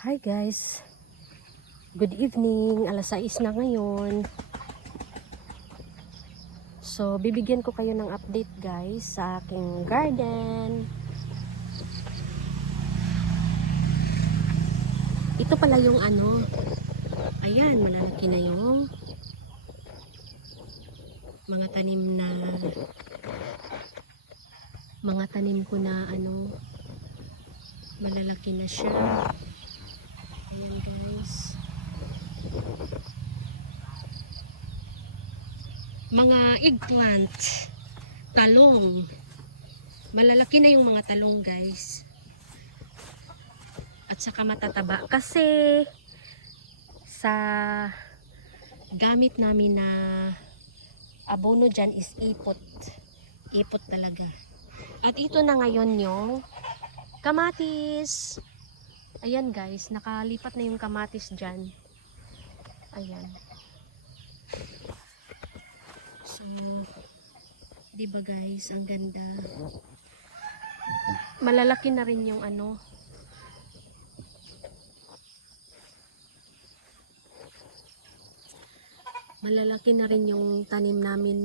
Hi guys, good evening, alas 6 na ngayon. So bibigyan ko kayo ng update guys sa aking garden. Ito pala yung ayan, malalaki na yung mga tanim ko na malalaki na siya. Ayan guys, mga eggplant, talong, malalaki na yung mga talong guys, at saka matataba kasi sa gamit namin na abono dyan is ipot talaga. At ito na ngayon yung kamatis. Ayan guys, nakalipat na yung kamatis dyan. Ayan. So, diba guys, ang ganda. Malalaki na rin yung malalaki na rin yung tanim namin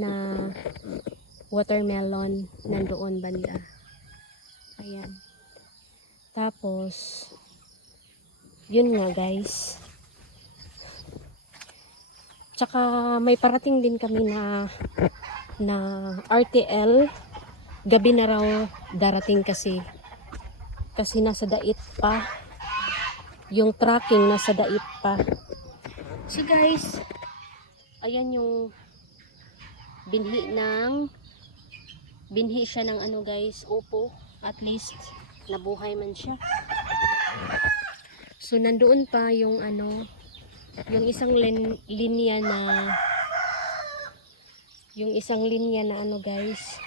na watermelon nandoon banda. Ayan. Tapos yun nga guys. Tsaka may parating din kami na RTL. Gabi na raw darating kasi nasa dait pa. Yung tracking nasa dait pa. So guys, ayan yung binhi siya ng guys, upo. At least nabuhay man siya. So nandoon pa yung yung isang linya na guys.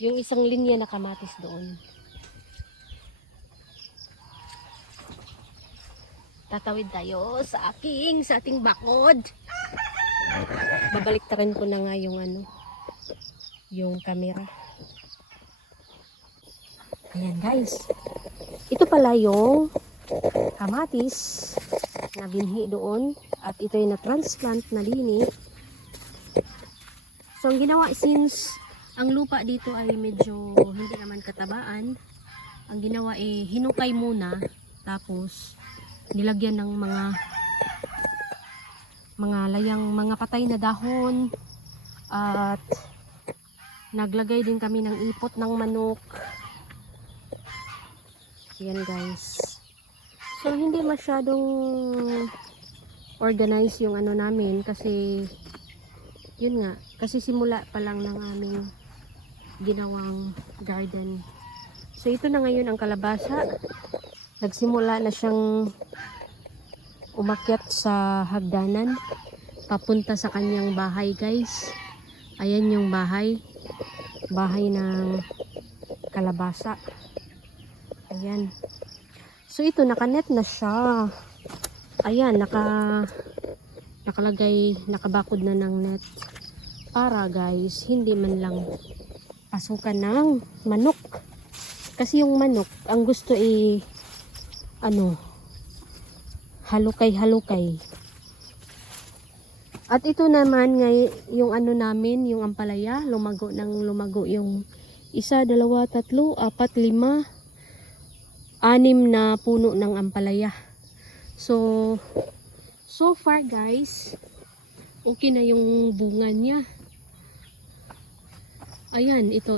Yung isang linya na kamatis doon. Tatawid tayo sa ating bakod. Babaliktarin ko na nga yung camera. Ayan guys. Ito pala yung kamatis na binhi doon. At ito yung na-transplant na lini. So ang ginawa, since ang lupa dito ay medyo hindi naman katabaan, ang ginawa hinukay muna. Tapos nilagyan ng mga patay na dahon, at naglagay din kami ng ipot ng manok. Yan guys. So hindi masyadong organize yung namin kasi yun nga, kasi simula pa lang ng aming ginawang garden. So ito na ngayon ang kalabasa. Nagsimula na siyang umakyat sa hagdanan papunta sa kanyang bahay guys. Ayan yung bahay ng kalabasa. Ayan. So ito, nakanet na siya. Ayan, nakalagay, nakabakod na ng net para guys hindi man lang pasukan ng manok. Kasi yung manok ang gusto halukay. At ito naman yung namin, yung ampalaya, lumago yung 1, 2, 3, 4, 5, 6 na puno ng ampalaya. So far guys, okay na yung bunga niya. Ayan, ito.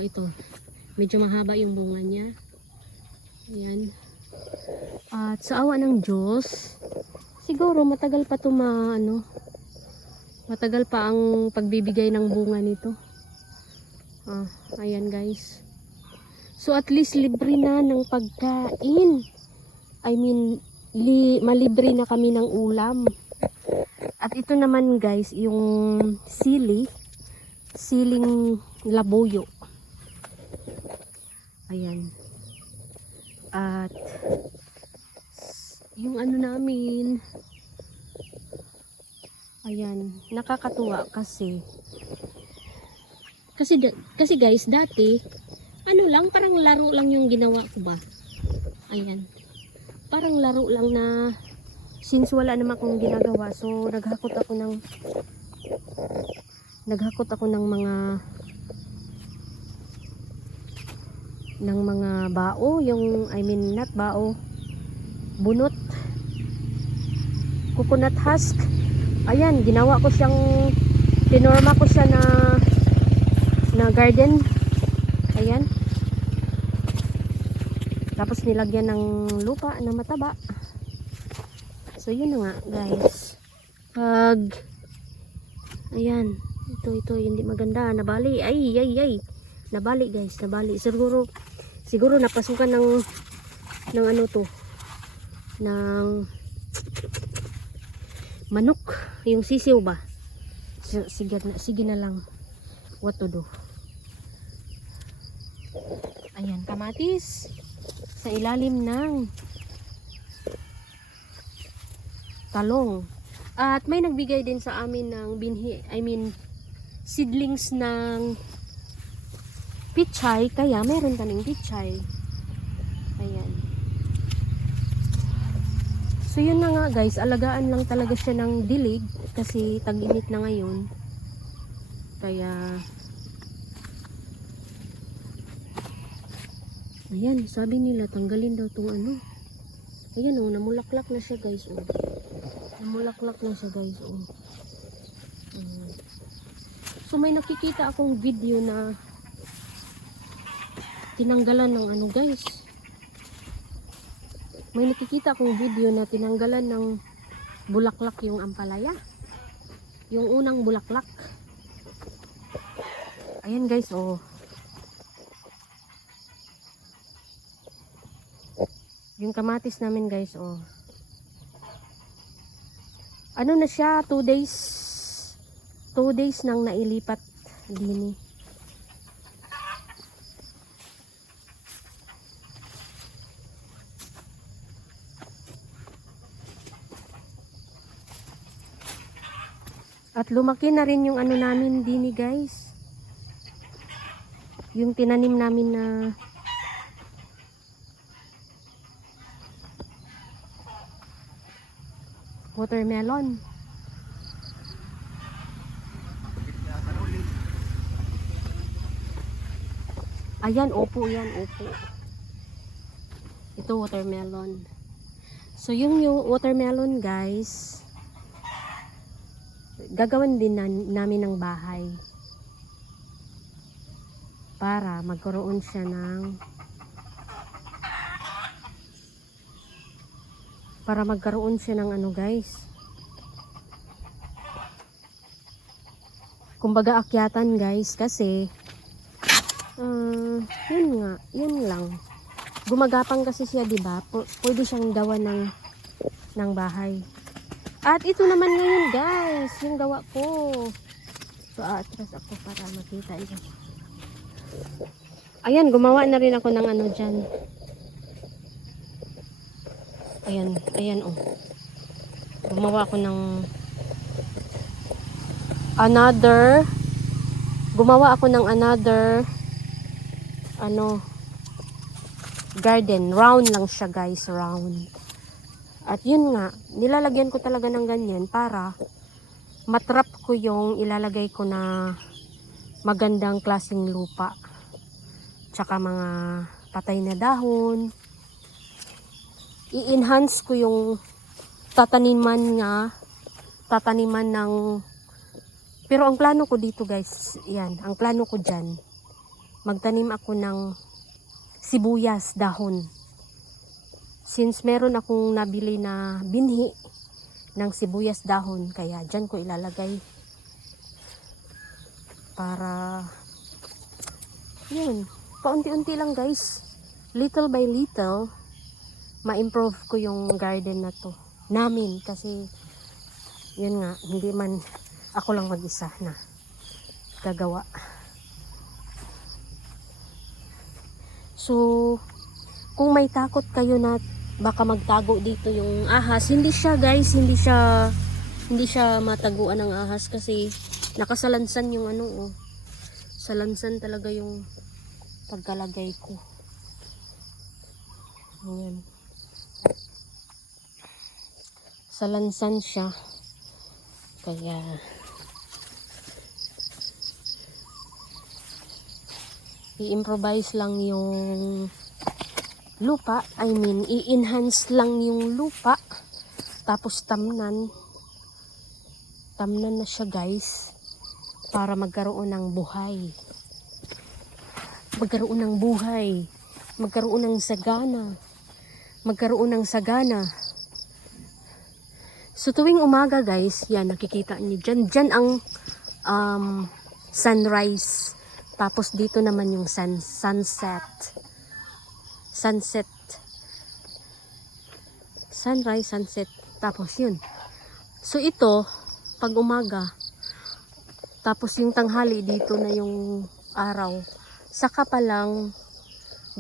Medyo mahaba yung bunga niya. Ayan. At sa awa ng Diyos, siguro matagal pa matagal pa ang pagbibigay ng bunga nito. Ayan guys. So at least libre na ng pagkain. I mean, malibre na kami ng ulam. At ito naman guys, yung siling labuyo. Ayan. At yung namin, Ayan, nakakatuwa kasi guys, dati ano lang, parang laro lang yung ginawa ko ba. Ayan. Parang laro lang na since wala naman akong ginagawa, so naghakot ako ng mga bao, not bao, bunot, coconut husk. Ayan, ginawa ko siyang, tinorma ko siya na garden. Ayan. Tapos nilagyan ng lupa na mataba. So yun na nga guys. Ayan, ito hindi maganda, nabali. Ay. Nabali guys, nabali. Siguro napasukan ng ano to, ng manok, yung sisiw ba. Sige na lang, what to do. Ayan, kamatis sa ilalim ng talong. At may nagbigay din sa amin ng seedlings ng pichay, kaya meron kaming pichay. Ayan. So yun na nga guys, alagaan lang talaga siya ng dilig kasi tag-init na ngayon. Kaya ayan, sabi nila tanggalin daw tong ano. Ayan oh, namulaklak na siya guys oh. Namulaklak na siya guys oh. So may nakikita akong video na tinanggalan ng ano guys. May nakikita akong video na tinanggalan ng bulaklak yung ampalaya. Yung unang bulaklak. Ayan guys oh. Yung kamatis namin guys oh. Ano na siya, 2 days nang nailipat din. At lumaki na rin yung ano namin din guys. Yung tinanim namin na watermelon. Ayan, opo yan, opo. Ito watermelon. So yung watermelon guys, gagawin din namin ng bahay para magkaroon siya ng ano guys, kumbaga akyatan guys, kasi yun lang, gumagapang kasi siya diba, pwede siyang gawa ng bahay. At ito naman ngayon guys, yung gawa ko. So atras ako para makita ito. Ayan, gumawa na rin ako ng ano dyan. Ayan oh. Gumawa ako ng another garden. Round lang siya guys, round. At yun nga, nilalagyan ko talaga ng ganyan para matrap ko yung ilalagay ko na magandang klaseng lupa. Tsaka mga patay na dahon. I-enhance ko yung tataniman ng, pero ang plano ko dito guys, yan, ang plano ko dyan, magtanim ako ng sibuyas dahon. Since meron akong nabili na binhi ng sibuyas dahon, kaya dyan ko ilalagay para yun, paunti-unti lang guys, little by little ma-improve ko yung garden na to namin, kasi yun nga, hindi man ako lang mag-isa na gagawa. So kung may takot kayo na baka magtago dito yung ahas, hindi siya guys, hindi siya Hindi siya mataguan ng ahas kasi nakasalansan yung ano oh. Salansan talaga yung pagkalagay ko. Ayan. Salansan siya. Kaya i-improvise lang yung lupa. I mean, i-enhance lang yung lupa. Tapos tamnan. Tamnan na siya guys. Para magkaroon ng buhay. Magkaroon ng buhay. Magkaroon ng sagana. Magkaroon ng sagana. So tuwing umaga guys, yan nakikita niyo dyan. Dyan ang sunrise. Tapos dito naman yung sunset. Sunset. Sunrise, sunset. Tapos yun. So ito, pag umaga, tapos yung tanghali dito na yung araw. Saka pa lang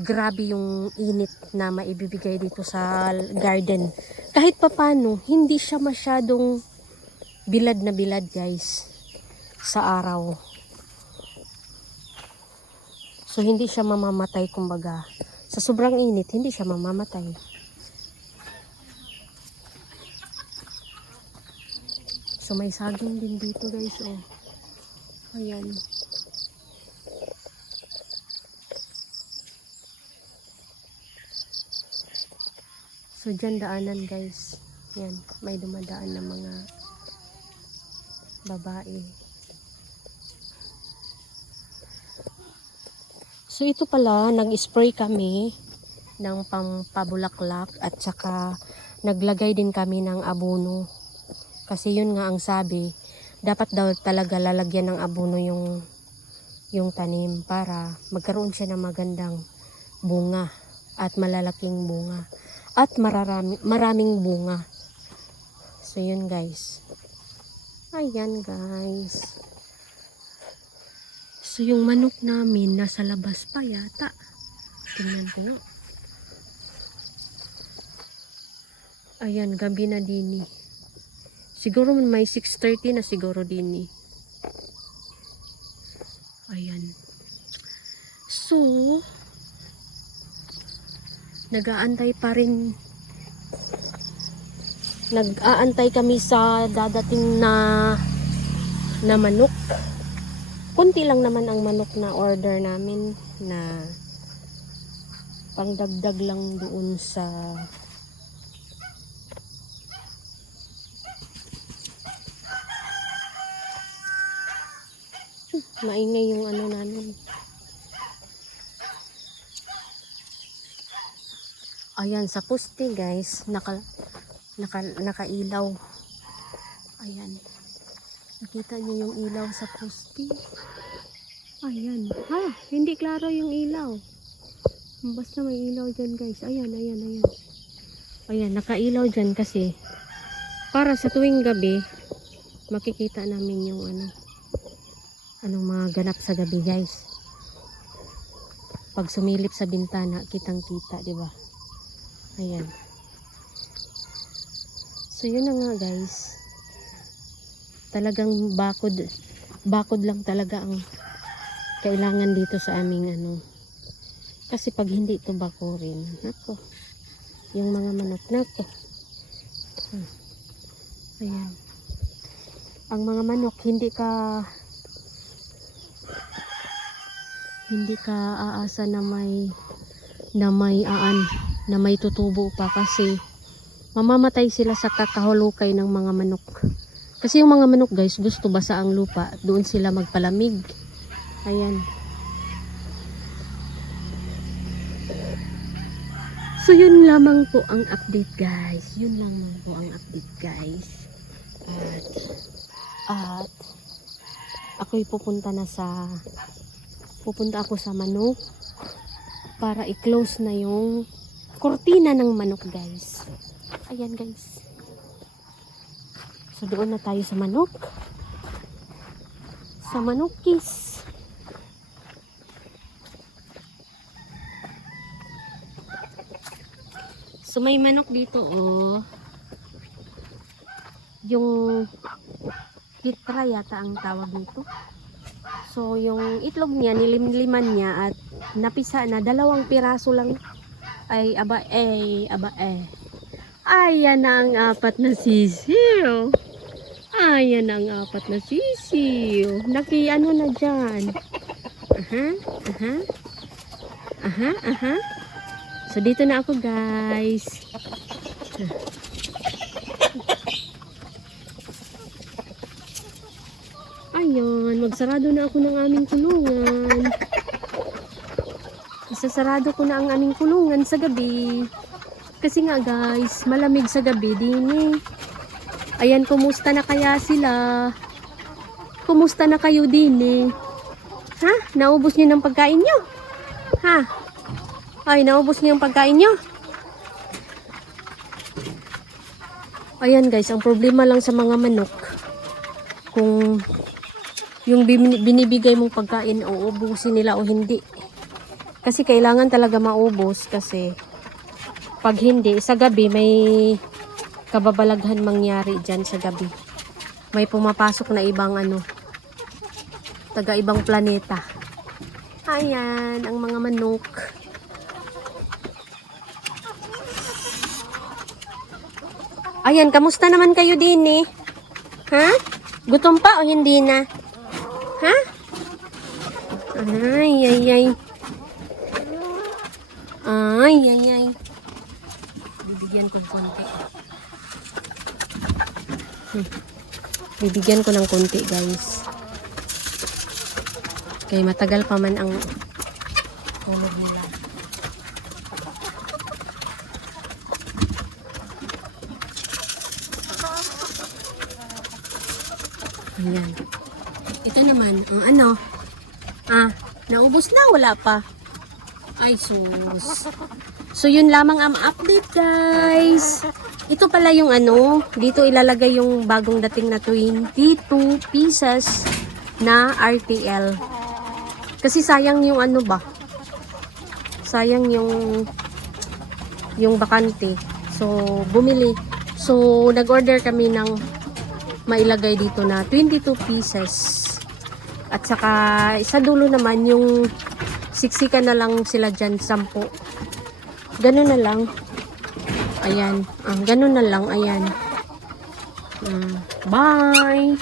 grabe yung init na maibibigay dito sa garden. Kahit papano, hindi siya masyadong bilad na bilad guys sa araw. So hindi siya mamamatay kumbaga. Sa sobrang init, hindi siya mamamatay. So may saging din dito guys oh. Ayan. So dyan daanan guys. Yan, may dumadaan na mga babae. So ito pala, nag-spray kami ng pampabulaklak at saka naglagay din kami ng abono. Kasi yun nga ang sabi, dapat daw talaga lalagyan ng abono yung tanim para magkaroon siya ng magandang bunga at malalaking bunga at maraming bunga. So yun guys. Ayan guys. So yung manok namin nasa labas pa yata. Tingnan ko nga. Ayan, gabi na din. Siguro may 6:30 na siguro din. Ayan. So, nag-aantay pa rin. Nag-aantay kami sa dadating na manok. Kunti lang naman ang manok na order namin na pangdagdag lang doon sa maingay yung ano namin. Ayan, sa poste guys, nakailaw. Ayan. Nakita niyo yung ilaw sa poste? Ayan. Ha, hindi klaro yung ilaw. Basta may ilaw dyan guys. Ayan, ayan, ayan. Ayan, nakailaw dyan kasi para sa tuwing gabi, makikita namin yung anong mga ganap sa gabi guys. Pag sumilip sa bintana, kitang-kita, di ba? Ayan. So yun na nga guys. Talagang bakod lang talaga ang kailangan dito sa aming Kasi pag hindi ito bakurin, nako. Yung mga manok nako. Ayan. Ang mga manok hindi ka aasa na may tutubo pa kasi mamamatay sila sa kakahulukay ng mga manok. Kasi yung mga manok guys, gusto basa ang lupa, doon sila magpalamig. Ayan. So yun lamang po ang update guys. Yun lamang po ang update guys. At ako'y pupunta ako sa manok para i-close na yung kortina ng manok guys. Ayan guys. So doon na tayo sa manok. Sa manokis. So may manok dito oh. yung pitra yata ang tawag nito. So yung itlog niya nilimliman niya at napisa na 2 piraso lang. Ay aba ayan na ang 4 na sisiw. Ayan na ang 4 na sisiw. Ano na dyan. Aha. So dito na ako guys. Ayun, magsarado na ako ng aming kulungan. Isasarado ko na ang aming kulungan sa gabi. Kasi nga guys, malamig sa gabi din eh. Ayan, kumusta na kaya sila? Kumusta na kayo din eh? Ha? Naubos niyo ng pagkain niyo? Ha? Ay, naubos niyo ang pagkain niyo? Ayan guys, ang problema lang sa mga manok, kung yung binibigay mong pagkain, uubusin nila o hindi. Kasi kailangan talaga maubos kasi pag hindi, sa gabi may kababalaghan mangyari dyan sa gabi. May pumapasok na ibang taga ibang planeta. Ayan, ang mga manok. Ayan, kamusta naman kayo din eh? Ha? Gutom pa o hindi na? Ha? Ay. Bibigyan ko ng konti. Bibigyan ko ng konti guys. Kaya matagal pa man ang tulog nila. Ayan. Ito naman, naubos na, wala pa. Ay, sus. So, yun lamang ang update, guys. Ito pala yung dito ilalagay yung bagong dating na 22 pieces na RTL. Kasi sayang yung sayang yung bakante. So, bumili. So, nag-order kami ng mailagay dito na 22 pieces. At saka, sa dulo naman, yung siksikan na lang sila dyan, 10. Ganun na lang. Ayan. Ganun na lang. Ayan. Bye!